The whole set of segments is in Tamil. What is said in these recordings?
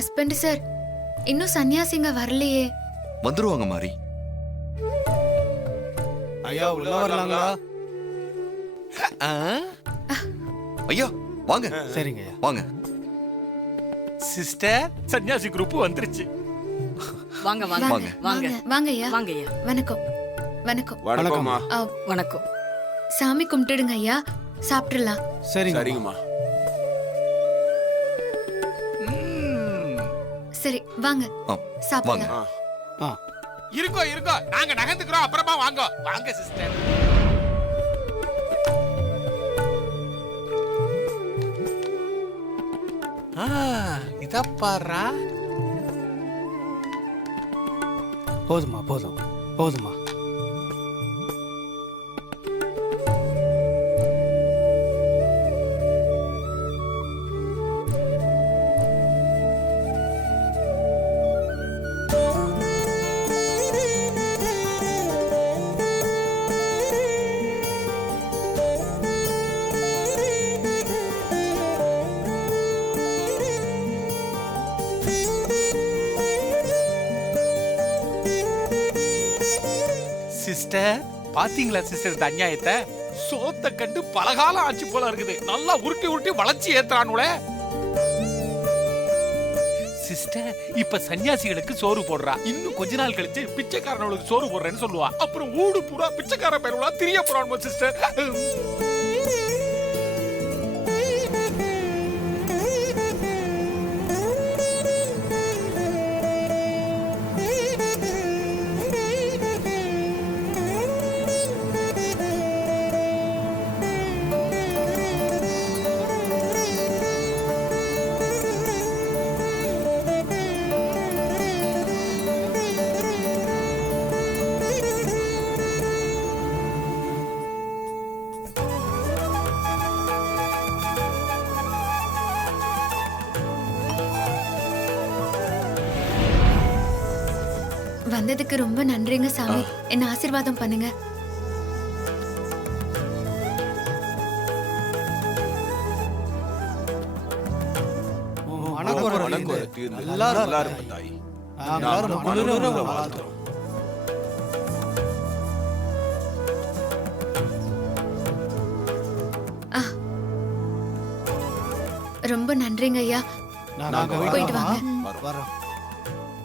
ஹஸ்பண்ட் சார், இன்னும் சன்னியாசிங்க வரலையே. வந்துருவாங்க மாறி. ஐயா உள்ள வரலாங்களா? ஐயா வாங்க. சரிங்க வாங்க. சிஸ்டர், சன்னியாசி குரூப் வந்துருச்சு. வாங்க வாங்க வாங்க வாங்க வாங்க ஐயா. வாங்க ஐயா. வணக்கம். வணக்கம். வணக்கம்மா. வணக்கம். சாமி கும்பிட்டுடுங்க ஐயா, சாப்பிட்டுலாம். சரிங்கம்மா. சரி வாங்க சாப்பிடலாம். இருக்கோ இருக்கோ, நாங்க நகர்ந்துக்கிறோம், அப்புறமா வாங்க. வாங்க சிஸ்டர். இத பாரா. போதுமா போதும் போதுமா. சிஸ்டர், பாத்தீங்களா சிஸ்டர் இந்த அநியாயத்தை? சோத்த கண்டு பலகாலம் ஆச்சு போல இருக்குது. நல்லா உருட்டி உருட்டி வளைச்சி ஏத்துறானுல. சிஸ்டர், இப்ப சன்னியாசிகளுக்கு சோறு போடுறா. இன்னும் கொஞ்ச நாள் கழிச்சு பிச்சைக்காரனுக்கு சோறு போடுறேன்னு சொல்லுவா. அப்புறம் ஊடு பூரா பிச்சைக்கார பையனா திரிய போறான் சிஸ்டர். வந்ததுக்கு ரொம்ப நன்றிங்க சாமி. என்ன ஆசீர்வாதம் பண்ணுங்க. ரொம்ப நன்றிங்க ஐயா. போயிட்டு வாங்க.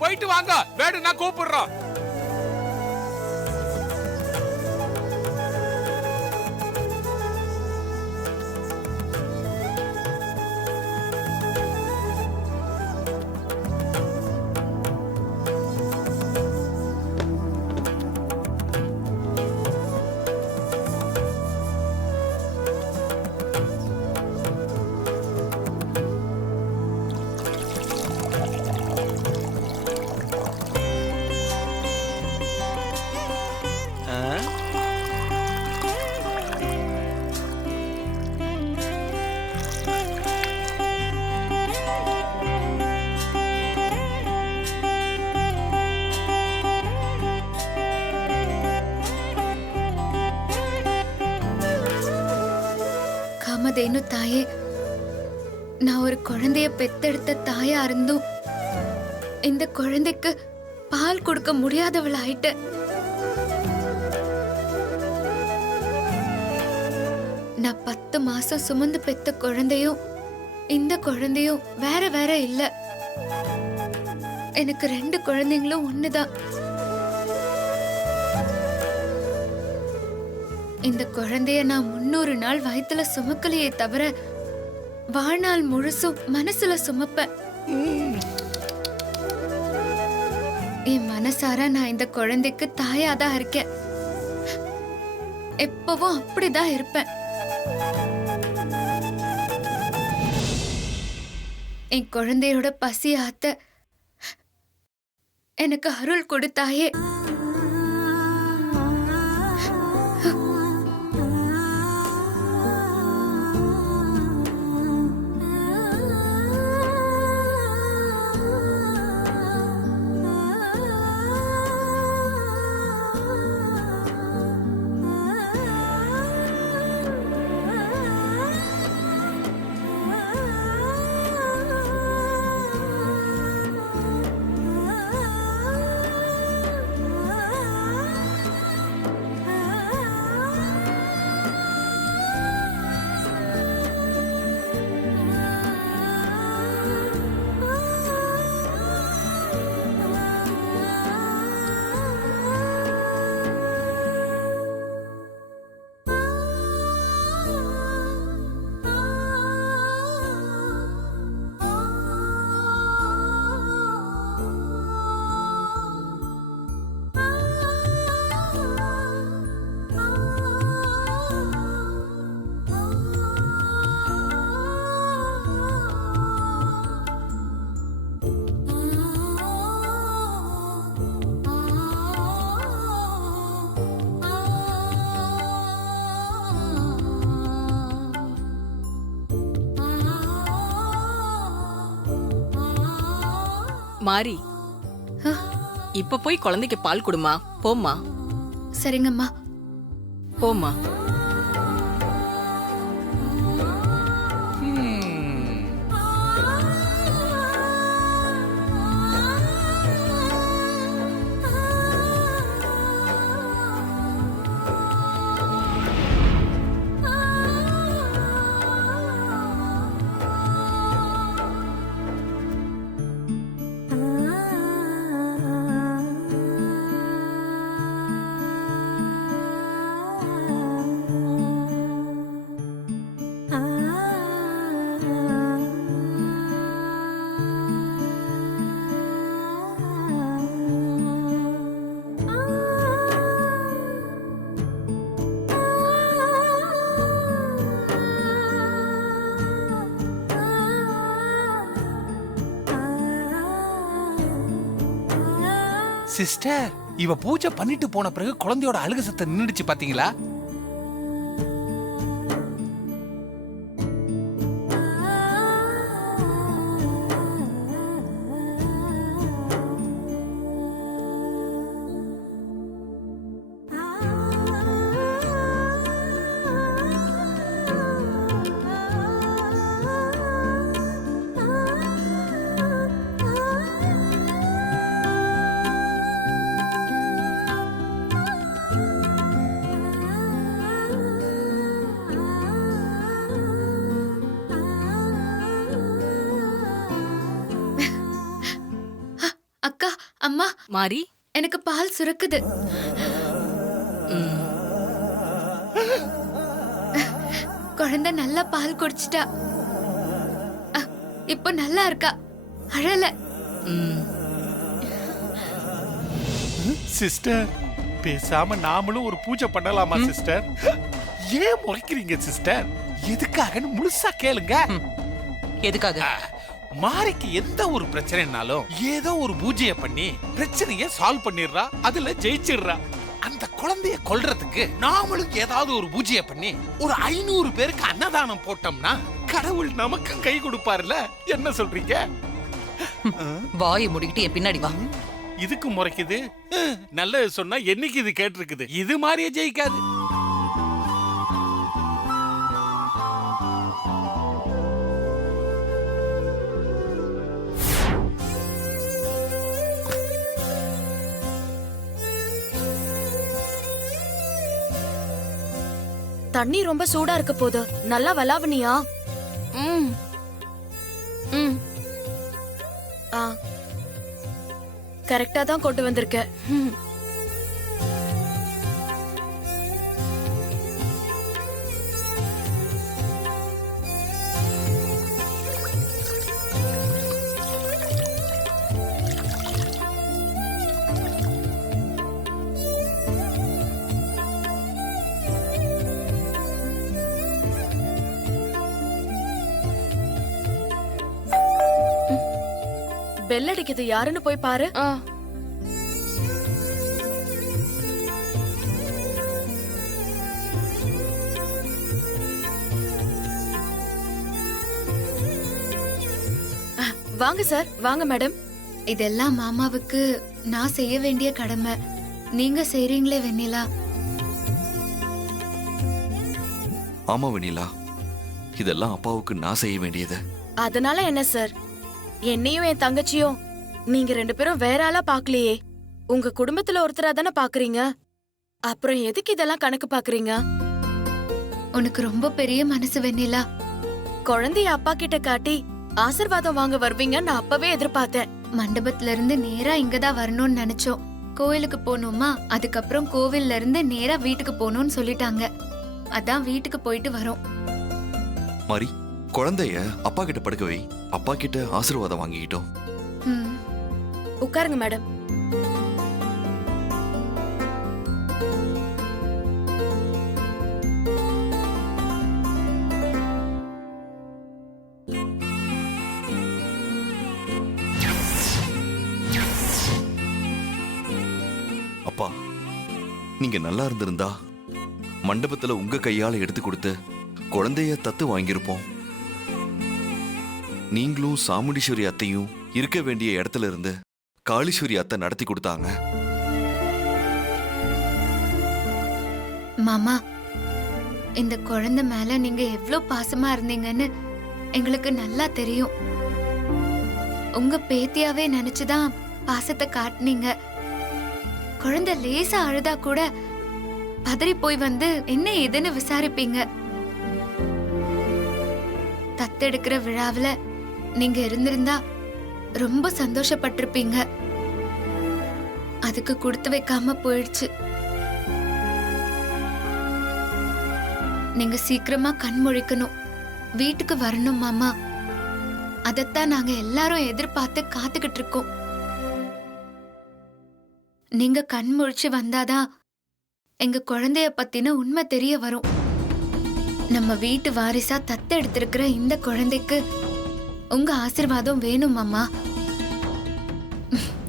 போயிட்டு வாங்க, வேணும்னா கூப்பிடுறோம். காமதேனு தாயே, நான் ஒரு குழந்தைய பெத்தெடுத்த தாயா இருந்தும் இந்த குழந்தைக்கு பால் கொடுக்க முடியாதவள் ஆயிட்ட. நான் 10 மாசம் சுமந்து பெத்த குழந்தையும் இந்த குழந்தையும் வேற வேற இல்ல. எனக்கு 2 குழந்தைங்களும் ஒண்ணுதான். இந்த குழந்தைய நான் 300 நாள் வயித்துல சுமக்கலையே தவிர வாழ்நாள் முழுசும் மனசுல சுமப்பேன். என் மனசார நான் இந்த குழந்தைக்கு தாயாதான் இருக்கேன். எப்பவும் அப்படிதான் இருப்பேன். என் குழந்தையோட பசி ஆத்த எனக்கு அருள் கொடுத்தாயே. மாறி ஆ, இப்ப போய் குழந்தைக்கு பால் கொடுமா. போம்மா சரிங்கம்மா. போம்மா. சிஸ்டர், இவ பூஜை பண்ணிட்டு போன பிறகு குழந்தையோட அழுக சத்தம் நின்னுடுச்சு பாத்தீங்களா? அக்கா, அம்மா, மாறி. எனக்கு பால் சுரக்குது. ம். குழந்தை நல்லா பால் குடிச்சிட்டா. இப்போ நல்லா இருக்கா, அழல. ம். சிஸ்டர், பேசாம நாமளும் ஒரு பூஜை பண்ணலாமா சிஸ்டர்? ஏன் முறைக்கிறீங்க சிஸ்டர்? எதுக்காகன்னு முழுசா கேளுங்க. எதுக்காக? மாரிக்கு எந்த ஒரு பிரச்சனைனாலும் ஏதோ ஒரு பூஜையை பண்ணி பிரச்சனைய சால்வ் பண்ணிடுறா, அதுல ஜெயிச்சிடுறா. அந்த குழந்தைய கொல்றதுக்கு நாமளும் ஏதாவது ஒரு பூஜையை பண்ணி ஒரு 500 பேருக்கு அன்னதானம் போட்டோம்னா கடவுள் நமக்கும் கை கொடுப்பாருல. என்ன சொல்றீங்க? வாயை மூடிக்கிட்டு என் பின்னாடி வா. இதுக்கு முறைக்குது. நல்லது சொன்னா என்னைக்கு இது கேட்டிருக்குது? இது மாதிரியே ஜெயிக்காது. தண்ணி ரொம்ப சூடா இருக்க போது நல்லா வலாவனியா? ம் ம் ஆ கரெக்டா தான் கொண்டு வந்திருக்க. ம். பெல் அடிக்குது, யாருன்னு போய் பாரு. வாங்க சார், வாங்க மேடம். இதெல்லாம் மாமாவுக்கு நான் செய்ய வேண்டிய கடமை. நீங்க செய்றீங்களே வெண்ணிலா. ஆமா வெண்ணிலா, இதெல்லாம் அப்பாவுக்கு நான் செய்ய வேண்டியது. அதனால என்ன சார், என்னையும் என் தங்கச்சியும் நீங்க 2 பேரும் வேற ஆளா பாக்கலையே. உங்க குடும்பத்துல ஒருத்தரா தானே பாக்குறீங்க. அப்புறம் எதுக்கு இதெல்லாம் கணக்கு பாக்குறீங்க? உனக்கு ரொம்ப பெரிய மனசு வெண்ணிலா. குழந்தைய அப்பா கிட்ட காட்டி ஆசீர்வாதம் வாங்க வருவீங்க நான் அப்பவே எதிர்பார்த்தேன். மண்டபத்துல இருந்து நேரா இங்கதான் வரணும்னு நினைச்சோம். கோயிலுக்கு போனோமா, அதுக்கப்புறம் கோவில்ல இருந்து நேரா வீட்டுக்கு போகணும்னு சொல்லிட்டாங்க. அதான் வீட்டுக்கு போயிட்டு வரோம். மாரி, குழந்தைய அப்பா கிட்ட படுக்க வை. அப்பா கிட்ட ஆசீர்வாதம் வாங்கிக்கிட்டோம். ம். உட்காருங்க மேடம். அப்பா, நீங்க நல்லா இருந்திருந்தா மண்டபத்துல உங்க கையால எடுத்து கொடுத்து குழந்தைய தத்து வாங்கியிருப்போம். நீங்களும் சாமுண்டீஸ்வரி அத்தையும் இருக்க வேண்டிய இடத்துல இருந்து காளீஸ்வரி அத்தை நடத்தி கொடுத்தாங்க. மாமா, இந்த குழந்தை மேல நீங்க எவ்ளோ பாசமா இருந்தீங்கன்னு எங்களுக்கு நல்லா தெரியும். உங்க பேத்தியாவே நினைச்சுதான் பாசத்தை காட்டுனீங்க. குழந்தை லேசா அழுதா கூட பதறி போய் வந்து என்ன ஏதுன்னு விசாரிப்பீங்க. தத்தெடுக்கிற விழாவுல நீங்க இருந்திருந்தா ரொம்ப சந்தோஷப்பட்டிருப்பீங்க. அதுக்கு கொடுத்து வைக்காம போயிடுச்சு. நீங்க சீக்கிரமா கண் முழிக்கணும், வீட்டுக்கு வரணும் மாமா. அதத்தான் நாங்க எல்லாரும் எதிர்பார்த்து காத்துக்கிட்டு இருக்கோம். நீங்க கண் முழிச்சு வந்தாதான் எங்க குழந்தைய பத்தின உண்மை தெரிய வரும். நம்ம வீட்டு வாரிசா தத்தெடுத்திருக்கிற இந்த குழந்தைக்கு உங்க ஆசீர்வாதம் வேணும் மாமா.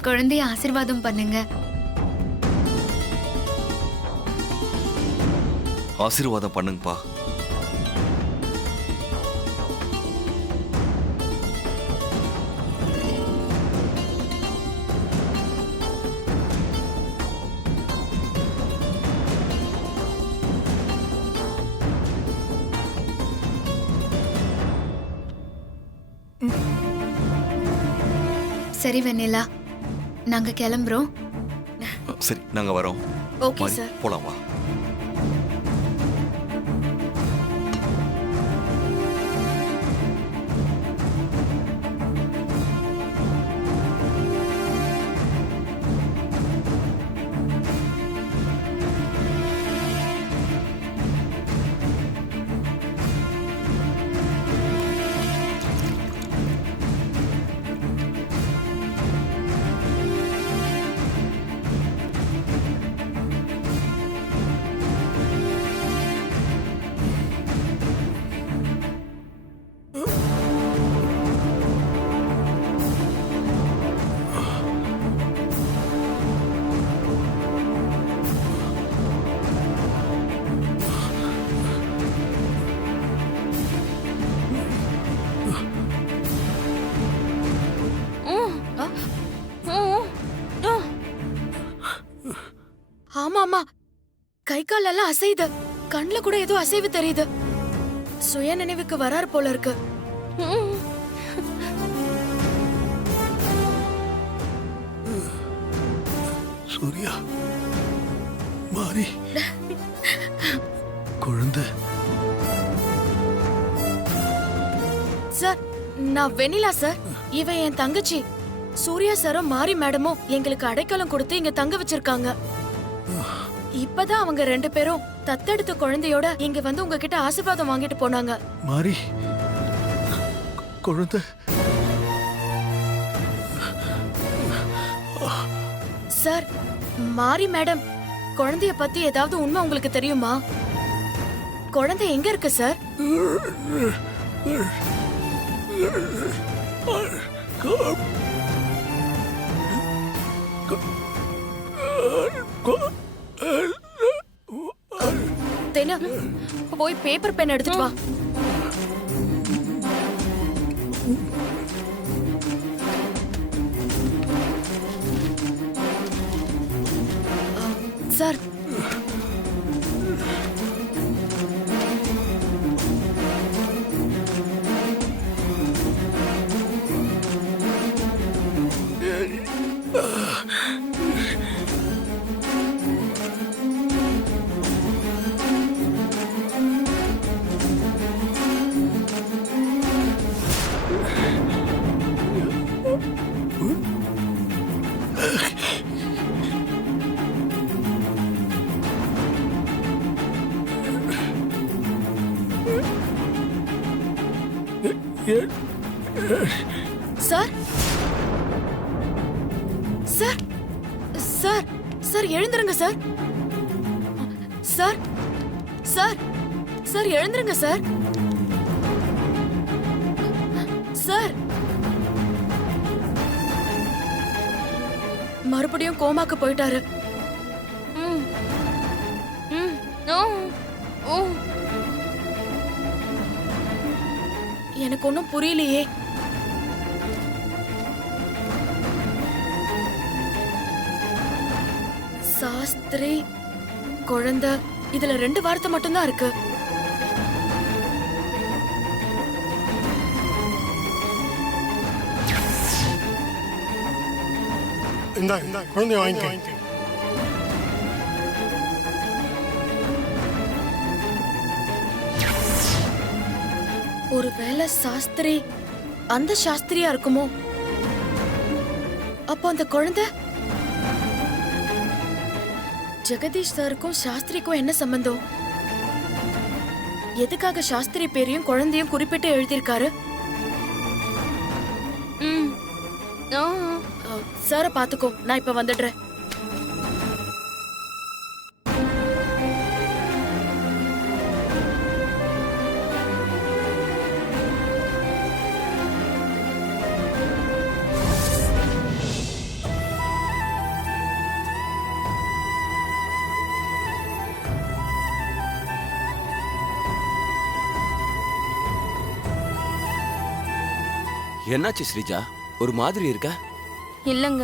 குழந்தைய ஆசீர்வாதம் பண்ணுங்க. ஆசீர்வாதம் பண்ணுங்கப்பா. சரி வெண்ணிலா, நாங்க கிளம்புறோம். சரி, நாங்க வரோம். ஓகே மாறி, சார். போலாம் வா. ஆமா ஆமா, கை கால் எல்லாம் அசையுது, கண்ணுல கூட ஏதோ அசைவு தெரியுது. சுய நினைவுக்கு வராரு போல இருக்கு. சூர்யா, மாறி, குழந்தை. சார், நான் வெண்ணிலா சார். இவ என் தங்கச்சி. சூர்யா சாரும் மாரி மேடமும் எங்களுக்கு அடைக்கலம் கொடுத்து இங்க தங்க வச்சிருக்காங்க. இப்பதான் அவங்க 2 பேரும் தத்தெடுத்த குழந்தையோட இங்க வந்து உங்ககிட்ட ஆசீர்வாதம் வாங்கிட்டு போனாங்க. மாறி, குழந்தை. சார், மாரி மேடம், குழந்தைய பத்தி ஏதாவது உண்மை உங்களுக்கு தெரியுமா? குழந்தை எங்க இருக்கு சார்? தென போய் பேப்பர் பென் எடுத்துட்டு வா. Sir, sir, sir, sir, sir எழுந்திருங்க சார். சார், சார், சார் எழுந்திருங்க சார். சார், மறுபடியும் கோமாக்கு போயிட்டாரு. எனக்கு ஒன்னும் புரியலையே. சாஸ்திரி குழந்தை இதுல 2 வார்த்தை மட்டும்தான் இருக்கு. இந்தா குழந்தைய வாங்கிக்க. ஒருவேளை சாஸ்திரி அந்த சாஸ்திரியா இருக்குமோ? அப்போ அந்த குழந்தை ஜெகதீஷ் சாருக்கும் சாஸ்திரிக்கும் என்ன சம்பந்தம்? எதுக்காக சாஸ்திரி பேரையும் குழந்தையும் குறிப்பிட்டு எழுதியிருக்காரு? சார பாத்துக்கோ, நான் இப்ப வந்துடுறேன். என்னாச்சு ஸ்ரீஜா, ஒரு மாதிரி இருக்க? இல்லங்க,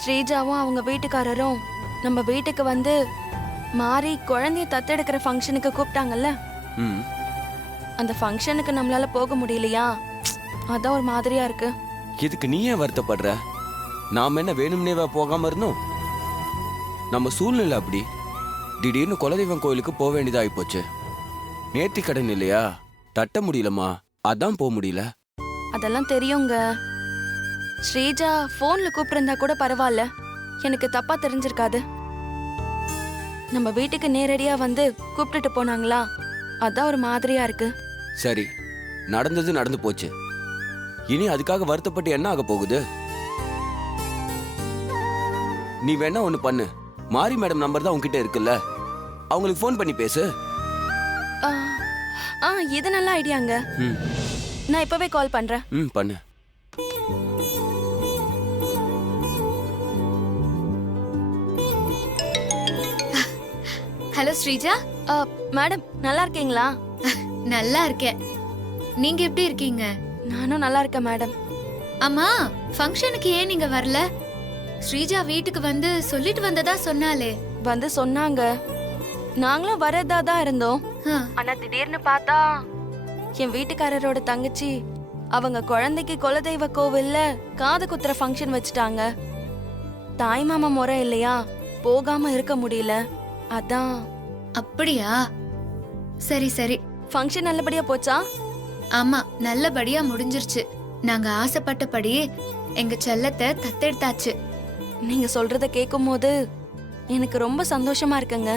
ஸ்ரீஜாவும் அவங்க வீட்டுக்காரரும் நம்ம வீட்டுக்கு வந்து மாறி குழந்தைய தத்தெடுக்கிற ஃபங்க்ஷனுக்கு கூப்பிட்டாங்கல்ல. ம். அந்த ஃபங்க்ஷனுக்கு நம்மளால போக முடியலையா, அதான் ஒரு மாதிரியா இருக்கு. இதுக்கு நீ ஏன் வருத்தப்படுற? நாம என்ன வேணும்னேவா போகாம இருந்தோம்? நம்ம சூழ்நிலை அப்படி. திடீர்னு குலதெய்வம் கோயிலுக்கு போக வேண்டியதாகி போச்சு. நேர்த்தி கடன் இல்லையா, தட்ட முடியலமா, அதான் போக முடியல. அதெல்லாம் தெரியுங்க. ஸ்ரீஜா போன்ல கூப்பிட்டிருந்தா கூட பரவாயில்ல, எனக்கு தப்பா தெரிஞ்சிருக்காது. நம்ம வீட்டுக்கு நேரடியா வந்து கூப்பிட்டுட்டு போனாங்களா, அதான் ஒரு மாதிரியா இருக்கு. சரி, நடந்தது நடந்து போச்சு. இனி அதுக்காக வருத்தப்பட்டு என்ன ஆக போகுது? நீ வேணா ஒண்ணு பண்ணு, மாரி மேடம் நம்பர் தான் உன்கிட்ட இருக்குல்ல, அவங்களுக்கு ஃபோன் பண்ணி பேசு. இது நல்ல ஐடியாங்க. ம். நான் இப்பவே கால் பண்றேன். ம், பண்ணு. ஹலோ ஸ்ரீஜா. மேடம் நல்லா இருக்கீங்களா? நல்லா இருக்கேன். நீங்க எப்படி இருக்கீங்க? நானும் நல்லா இருக்கேன் மேடம். அம்மா, ஃபங்க்ஷனுக்கு ஏன் நீங்க வரல? ஸ்ரீஜா வீட்டுக்கு வந்து சொல்லிட்டு வந்ததா சொன்னாலே. வந்து சொன்னாங்க, நாங்களும் வரதா தான் இருந்தோம். ஆனா திடீர்னு பார்த்தா என் வீட்டுக்காரரோட தங்கச்சி அவங்க குழந்தைக்கு குலதெய்வ கோவில்ல காது குத்துற ஃபங்க்ஷன் வச்சுட்டாங்க. தாய் மாமா முறை இல்லையா, போகாம இருக்க முடியல, அதான். அப்படியா? சரி சரி. ஃபங்க்ஷன் நல்லபடியா போச்சா? ஆமா, நல்லபடியா முடிஞ்சிருச்சு. நாங்க ஆசைப்பட்டபடியே எங்க செல்லத்தை தத்தெடுத்தாச்சு. நீங்க சொல்றத கேட்கும் போது எனக்கு ரொம்ப சந்தோஷமா இருக்குங்க.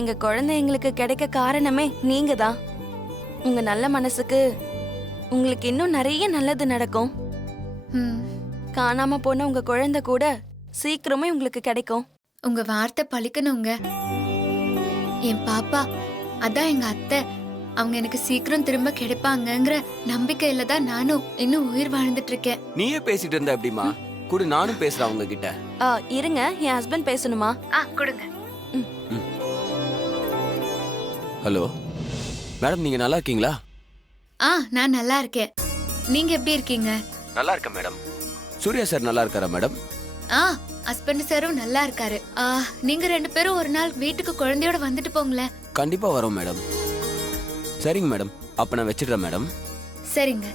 எங்க குழந்தை எங்களுக்கு கிடைக்க காரணமே நீங்க தான். உங்க நல்ல மனசுக்கு உங்களுக்கு இன்னும் நிறைய நல்லது நடக்கும். காணாம போன உங்க குழந்தை கூட சீக்கிரமே உங்களுக்கு கிடைக்கும். உங்க வார்த்தை பழிக்கணுங்க. என் பாப்பா, அதான் எங்க அத்தை, அவங்க எனக்கு சீக்கிரம் திரும்ப கிடைப்பாங்கங்கிற நம்பிக்கையில தான் நானும் இன்னும் உயிர் வாழ்ந்துட்டு இருக்கேன். நீயே பேசிட்டு இருந்த எப்படிமா? கூட நானும் பேசுறேன் அவங்க கிட்ட. இருங்க, என் ஹஸ்பண்ட் பேசணுமா? கொடுங்க. ஹலோ மேடம், நீங்க நல்லா இருக்கீங்களா? நான் நல்லா இருக்கேன். நீங்க எப்படி இருக்கீங்க? நல்லா இருக்கேன் மேடம். சூர்யா சார் நல்லா இருக்காரா மேடம்? ஹஸ்பண்ட் சாரும் நல்லா இருக்காரு. நீங்க 2 பேரும் ஒரு நாள் வீட்டுக்கு குழந்தையோட வந்துட்டு போங்களேன். கண்டிப்பா வரோம் மேடம். சரிங்க மேடம், அப்ப நான் வச்சிடுறேன் மேடம். சரிங்க.